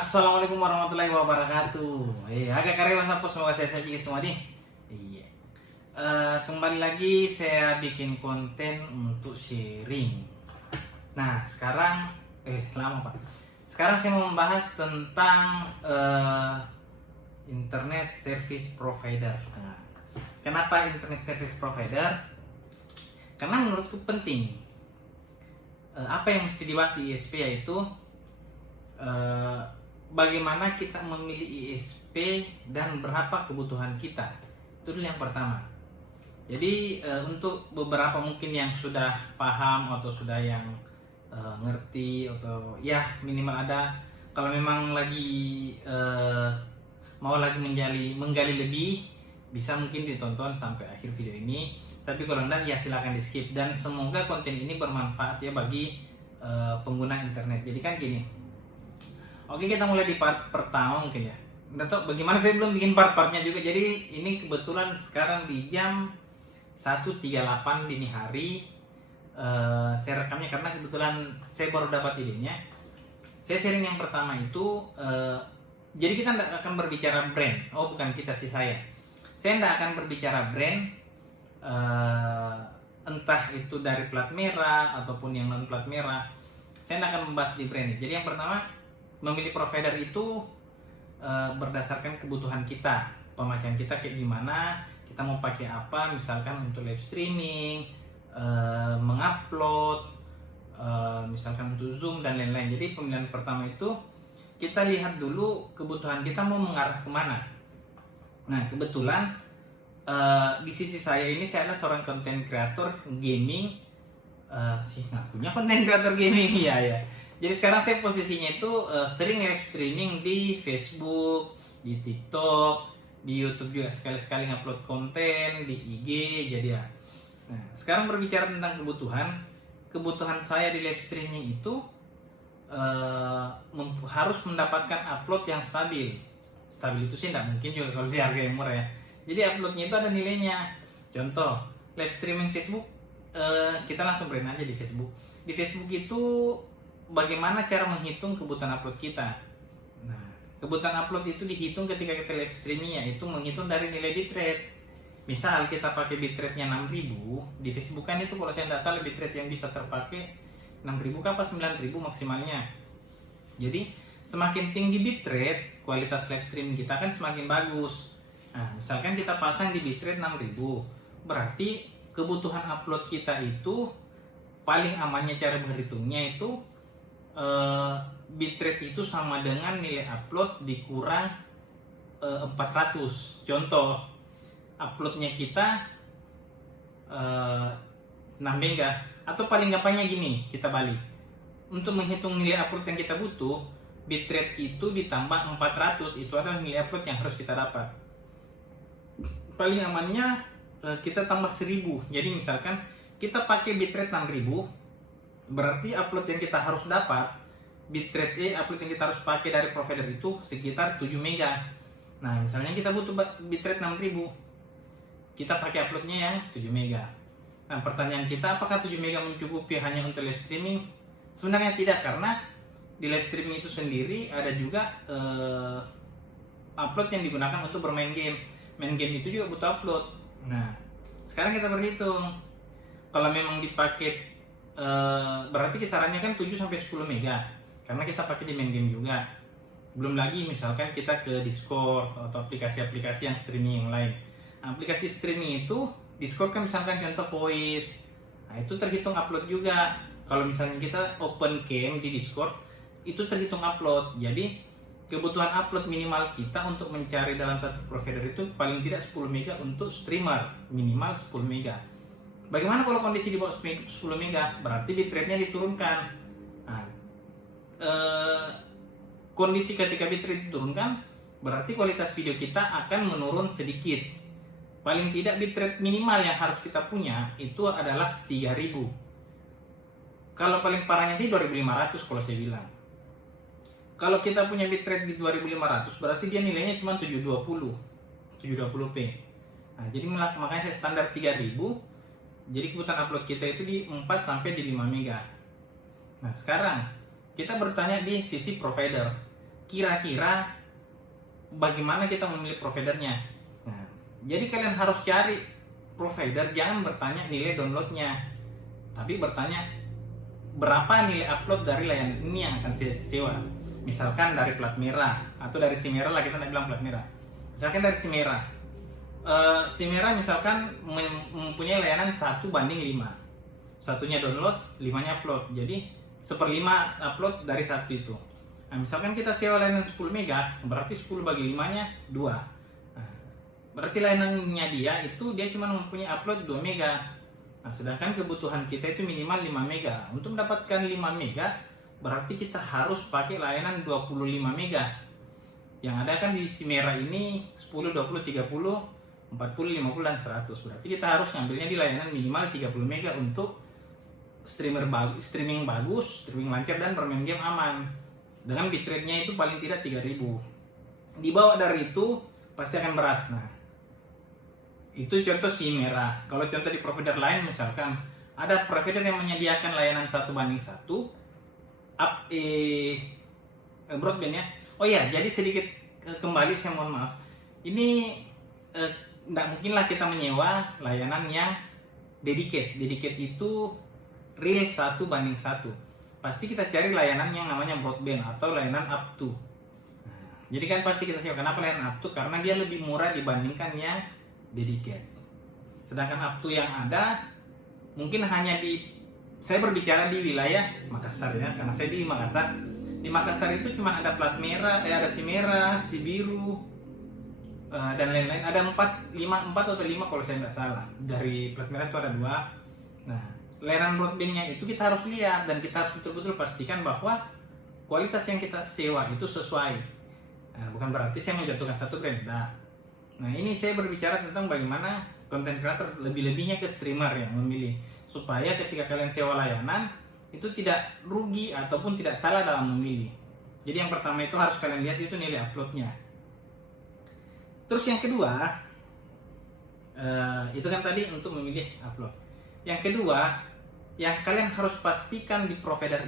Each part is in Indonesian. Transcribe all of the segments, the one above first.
Assalamualaikum warahmatullahi wabarakatuh. Agak karyawan apa semoga saya saja semua nih. Iya. Kembali lagi saya bikin konten untuk sharing. Nah, sekarang lama Pak. Sekarang saya mau membahas tentang internet service provider. Nah, kenapa internet service provider? Karena menurutku penting. Apa yang mesti dibahas di ISP yaitu bagaimana kita memilih ISP dan berapa kebutuhan kita. Itu dulu yang pertama. Jadi untuk beberapa mungkin yang sudah paham atau sudah yang ngerti atau ya minimal ada, kalau memang lagi mau lagi menggali lebih, bisa mungkin ditonton sampai akhir video ini. Tapi kalau enggak ya silakan di skip, dan semoga konten ini bermanfaat ya bagi pengguna internet. Jadi kan gini. Oke, kita mulai di part pertama mungkin ya. Nggak tahu bagaimana, saya belum bikin part-partnya juga. Jadi ini kebetulan sekarang di jam 1.38 dini hari. Saya rekamnya karena kebetulan saya baru dapat idenya. Saya sharing yang pertama itu, jadi kita tidak akan berbicara brand. Oh bukan kita sih, saya tidak akan berbicara brand, entah itu dari plat merah ataupun yang non plat merah. Saya tidak akan membahas di brand. Jadi yang pertama, memilih provider itu berdasarkan kebutuhan kita, pemakaian kita kayak gimana, kita mau pakai apa, misalkan untuk live streaming, mengupload, misalkan untuk Zoom dan lain-lain. Jadi pemilihan pertama itu kita lihat dulu kebutuhan kita mau mengarah kemana. Nah kebetulan di sisi saya ini saya adalah seorang konten kreator gaming, sih ngakunya konten kreator gaming ya. Jadi sekarang saya posisinya itu sering live streaming di Facebook, di TikTok, di YouTube juga sekali-sekali ngupload konten, di IG. Jadi ya. Nah, sekarang berbicara tentang kebutuhan saya di live streaming itu harus mendapatkan upload yang stabil. Stabil itu sih tidak mungkin juga kalau di harga yang murah ya. Jadi uploadnya itu ada nilainya. Contoh, live streaming Facebook, kita langsung brand aja di Facebook. Di Facebook itu bagaimana cara menghitung kebutuhan upload kita. Nah, kebutuhan upload itu dihitung ketika kita live streaming, yaitu menghitung dari nilai bitrate. Misal kita pakai bitrate-nya 6000, di Facebook kan itu kalau saya tidak salah bitrate yang bisa terpakai 6000 apa 9000 maksimalnya. Jadi semakin tinggi bitrate, kualitas live streaming kita kan semakin bagus. Nah, misalkan kita pasang di bitrate 6000, berarti kebutuhan upload kita itu paling amannya cara berhitungnya itu bitrate itu sama dengan nilai upload dikurang 400. Contoh, uploadnya kita 6 mega, atau paling gampangnya gini, kita balik. Untuk menghitung nilai upload yang kita butuh, bitrate itu ditambah 400, itu adalah nilai upload yang harus kita dapat. Paling amannya kita tambah 1000. Jadi misalkan kita pakai bitrate 6000, berarti upload yang kita harus dapat, bitrate upload yang kita harus pakai dari provider itu sekitar 7 mega. Nah misalnya kita butuh bitrate 6000, kita pakai uploadnya yang 7 mega. Nah pertanyaan kita, apakah 7 mega mencukupi hanya untuk live streaming? Sebenarnya tidak, karena di live streaming itu sendiri ada juga upload yang digunakan untuk bermain game. Main game itu juga butuh upload. Nah sekarang kita berhitung, kalau memang dipakai berarti kisarannya kan 7-10 mega, karena kita pakai di main game juga. Belum lagi misalkan kita ke Discord atau aplikasi-aplikasi yang streaming yang lain. Nah, aplikasi streaming itu Discord kan misalkan contoh voice, nah itu terhitung upload juga. Kalau misalnya kita open cam di Discord, itu terhitung upload. Jadi kebutuhan upload minimal kita untuk mencari dalam satu provider itu paling tidak 10 mega untuk streamer, minimal 10 mega. Bagaimana kalau kondisi di bawah 10 mega? Berarti bitrate-nya diturunkan. Nah, kondisi ketika bitrate diturunkan, berarti kualitas video kita akan menurun sedikit. Paling tidak bitrate minimal yang harus kita punya itu adalah 3000. Kalau paling parahnya sih 2500 kalau saya bilang. Kalau kita punya bitrate di 2500, berarti dia nilainya cuma 720p. Nah, jadi makanya saya standar 3000. Jadi kebutuhan upload kita itu di 4 sampai di 5 mega. Nah sekarang kita bertanya di sisi provider. kira-kira bagaimana kita memilih providernya. Nah, jadi kalian harus cari provider, jangan bertanya nilai downloadnya, tapi bertanya berapa nilai upload dari layanan ini yang akan saya sewa. Misalkan dari plat merah atau dari si merah lah, kita tidak bilang plat merah. Misalkan dari si merah, si merah misalkan mempunyai layanan 1:5, satunya download, 5-nya upload. Jadi 1/5 upload dari satu itu. Nah, misalkan kita sewa layanan 10 mega, berarti 10/5-nya 2. Nah, berarti layanannya dia cuma mempunyai upload 2 mega. Nah, sedangkan kebutuhan kita itu minimal 5 mega. Untuk mendapatkan 5 mega, berarti kita harus pakai layanan 25 mega. Yang ada kan di si merah ini 10, 20, 30, 40, 50, dan 100. Berarti kita harus ngambilnya di layanan minimal 30 mega untuk streaming bagus, streaming lancar, dan bermain game aman. Dengan bitrate-nya itu paling tidak 3000. Di bawah dari itu pasti akan berat. Nah, itu contoh si merah. Kalau contoh di provider lain, misalkan ada provider yang menyediakan layanan 1:1 broadband ya. Oh iya, jadi sedikit kembali, saya mohon maaf. Ini nggak mungkinlah kita menyewa layanan yang dedicated. Dedicated itu real 1:1. Pasti kita cari layanan yang namanya broadband atau layanan up to. Nah, jadi kan pasti kita sewa. Kenapa layanan up to? Karena dia lebih murah dibandingkan yang dedicated. Sedangkan up to yang ada mungkin hanya saya berbicara di wilayah Makassar ya, karena saya di Makassar. Di Makassar itu cuma ada plat merah, ada si merah, si biru, dan lain-lain. Ada 4 atau 5 kalau saya nggak salah. Dari plat merah itu ada 2. Nah, layanan broadbandnya itu kita harus lihat, dan kita harus betul-betul pastikan bahwa kualitas yang kita sewa itu sesuai. Nah, bukan berarti saya menjatuhkan satu brand. Nah, ini saya berbicara tentang bagaimana content creator lebih-lebihnya ke streamer yang memilih, supaya ketika kalian sewa layanan itu tidak rugi ataupun tidak salah dalam memilih. Jadi yang pertama itu harus kalian lihat itu nilai uploadnya. Terus yang kedua, itu kan tadi untuk memilih upload. Yang kedua, yang kalian harus pastikan di provider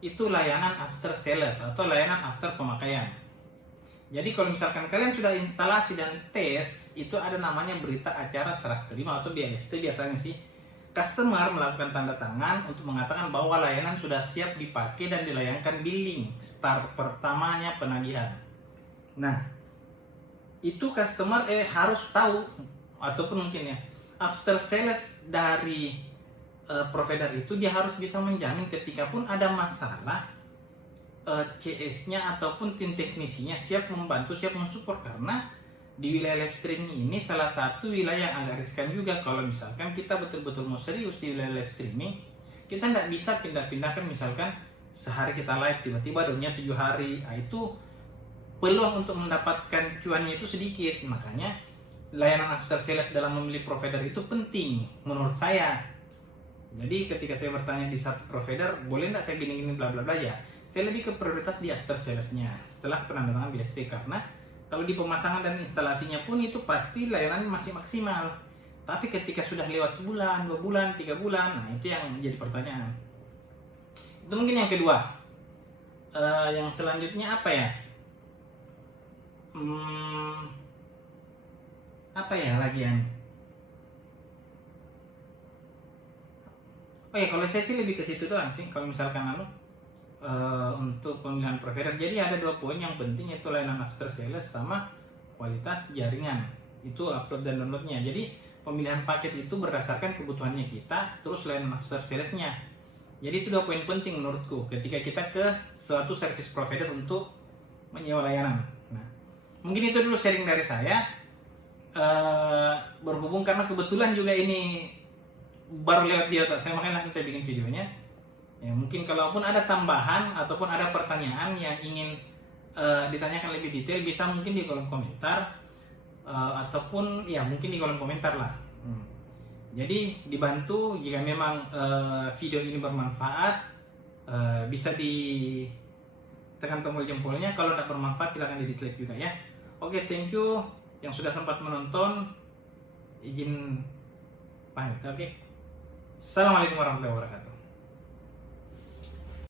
itu layanan after sales atau layanan after pemakaian. Jadi kalau misalkan kalian sudah instalasi dan tes, itu ada namanya berita acara serah terima atau BAST biasanya sih. Customer melakukan tanda tangan untuk mengatakan bahwa layanan sudah siap dipakai dan dilayangkan billing start pertamanya penagihan. Nah, itu customer harus tahu, ataupun mungkin ya after sales dari provider itu dia harus bisa menjamin ketika pun ada masalah, CS-nya ataupun tim teknisinya siap membantu, siap mensupport. Karena di wilayah live streaming ini salah satu wilayah yang agak riskan juga. Kalau misalkan kita betul-betul mau serius di wilayah live streaming, kita nggak bisa pindah-pindahkan. Misalkan sehari kita live, tiba-tiba daunnya 7 hari. Nah, itu peluang untuk mendapatkan cuannya itu sedikit. Makanya layanan after sales dalam memilih provider itu penting menurut saya. Jadi ketika saya bertanya di satu provider, boleh nggak saya gini-gini bla bla bla, ya saya lebih ke prioritas di after salesnya setelah penandatangan BST. Karena kalau di pemasangan dan instalasinya pun itu pasti layanannya masih maksimal. Tapi ketika sudah lewat sebulan, 2 bulan, 3 bulan, nah itu yang menjadi pertanyaan. Itu mungkin yang kedua. Yang selanjutnya apa ya? Apa ya lagi yang? Oh ya, kalau saya sih lebih ke situ doang sih. Kalau misalkan untuk pemilihan provider, jadi ada 2 poin yang penting, yaitu layanan after sales sama kualitas jaringan, itu upload dan downloadnya. Jadi pemilihan paket itu berdasarkan kebutuhannya kita, terus layanan after salesnya. Jadi itu 2 poin penting menurutku ketika kita ke suatu service provider untuk menyewa layanan. Nah, mungkin itu dulu sharing dari saya. Berhubung karena kebetulan juga ini baru lewat di otak saya, makanya langsung saya bikin videonya. Ya, mungkin kalaupun ada tambahan ataupun ada pertanyaan yang ingin ditanyakan lebih detail, bisa mungkin di kolom komentar, ataupun ya mungkin di kolom komentar lah. Jadi dibantu jika memang video ini bermanfaat, bisa ditekan tombol jempolnya. Kalau tidak bermanfaat silahkan di dislike juga ya. Oke, thank you yang sudah sempat menonton. Izin pamit. Oke. Assalamualaikum warahmatullahi wabarakatuh.